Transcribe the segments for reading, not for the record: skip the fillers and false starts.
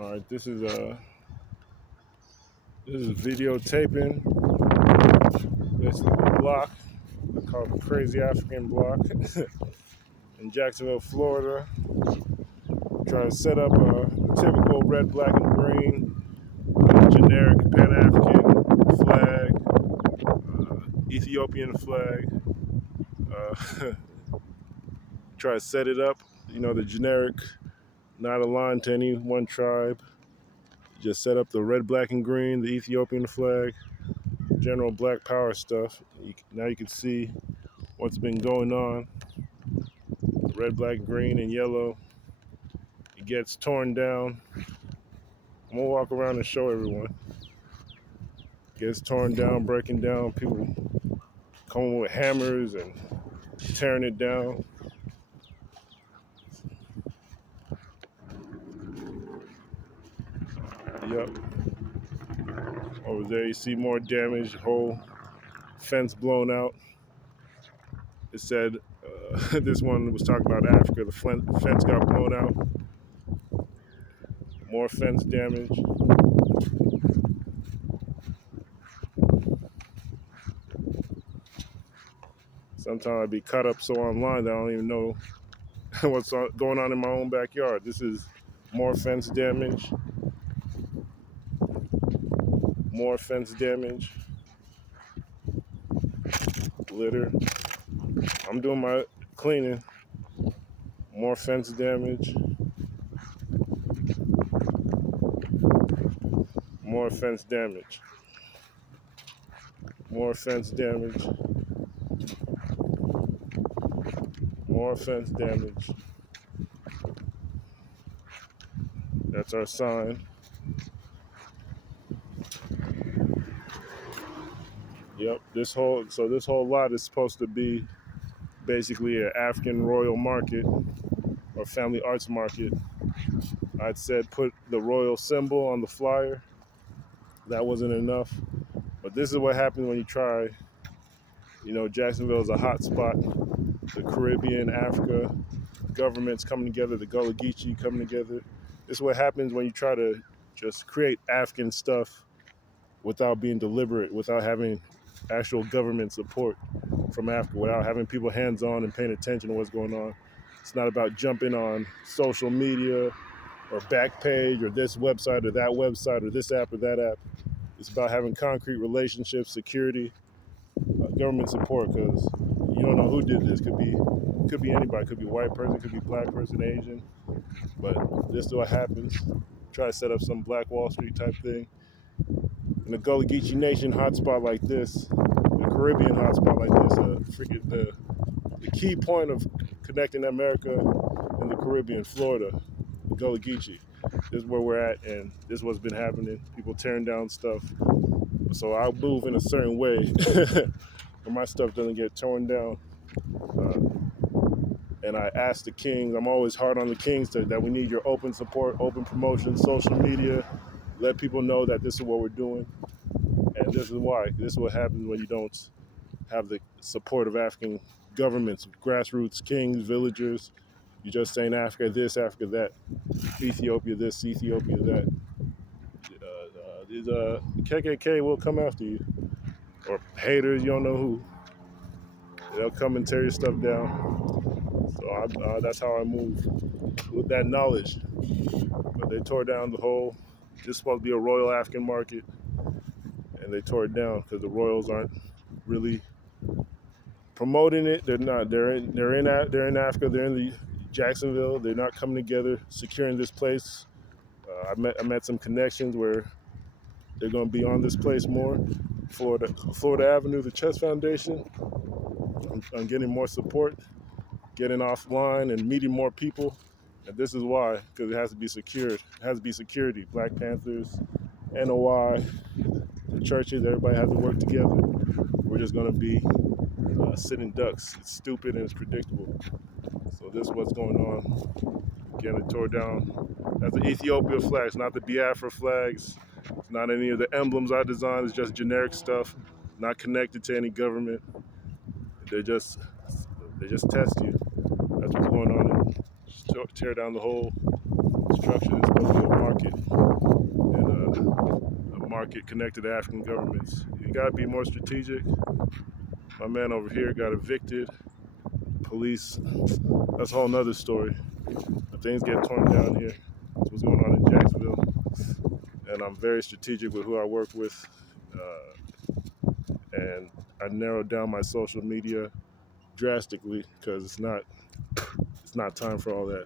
All right, this is videotaping. This is the block. I call it the Crazy African Block in Jacksonville, Florida. Trying to set up a typical red, black, and green generic Pan-African flag, Ethiopian flag. Try to set it up, the generic, not aligned to any one tribe. Just set up the red, black, and green, the Ethiopian flag, general black power stuff. Now you can see what's been going on. Red, black, green, and yellow. It gets torn down. I'm gonna walk around and show everyone. It gets torn down, breaking down. People coming with hammers and tearing it down. Yep. Over there you see more damage, whole fence blown out. It said, this one was talking about Africa, the fence got blown out. More fence damage. Sometimes I'd be caught up so online that I don't even know what's going on in my own backyard. This is more fence damage. More fence damage. Litter. I'm doing my cleaning. More fence damage. More fence damage. More fence damage. More fence damage. That's our sign. Yep, this whole lot is supposed to be basically an African royal market or family arts market. I'd said put the royal symbol on the flyer. That wasn't enough. But this is what happens when you try, Jacksonville is a hot spot. The Caribbean, Africa, governments coming together, the GULLAHAITI coming together. This is what happens when you try to just create African stuff without being deliberate, without having actual government support from Africa, without having people hands-on and paying attention to what's going on. It's not about jumping on social media or Backpage or this website or that website or this app or that app. It's about having concrete relationships, security, government support, because you don't know who did this. Could be anybody. Could be a white person, could be black person, Asian. But this is what happens. Try to set up some Black Wall Street type thing. In a GULLAHAITI Nation hotspot like this, a Caribbean hotspot like this, the key point of connecting America and the Caribbean, Florida, GULLAHAITI. This is where we're at, and this is what's been happening. People tearing down stuff. So I'll move in a certain way where my stuff doesn't get torn down. And I ask the kings, I'm always hard on the kings that we need your open support, open promotion, social media. Let people know that this is what we're doing. And this is why. This is what happens when you don't have the support of African governments, grassroots, kings, villagers. You're just saying Africa this, Africa that, Ethiopia this, Ethiopia that. The KKK will come after you. Or haters, you don't know who. They'll come and tear your stuff down. So that's how I move, with that knowledge. But they tore down the whole, this is supposed to be a royal African market, and they tore it down because the royals aren't really promoting it. They're not. They're in Africa. They're in the Jacksonville. They're not coming together, securing this place. I met some connections where they're going to be on this place more. Florida Avenue, the Chess Foundation. I'm getting more support, getting offline and meeting more people. And this is why, because it has to be secured. It has to be security. Black Panthers, NOI, the churches, everybody has to work together. We're just going to be sitting ducks. It's stupid and it's predictable. So this is what's going on. Again, it tore down. That's the Ethiopia flags, not the Biafra flags. It's not any of the emblems I designed. It's just generic stuff, not connected to any government. They just test you. That's what's going on. Tear down the whole structure is supposed to be a market, and a market connected to African governments. You gotta be more strategic. My man over here got evicted. Police, that's a whole nother story. If things get torn down here, that's what's going on in Jacksonville. And I'm very strategic with who I work with. And I narrowed down my social media drastically because it's not time for all that.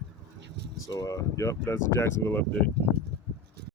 So, yep, that's the Jacksonville update.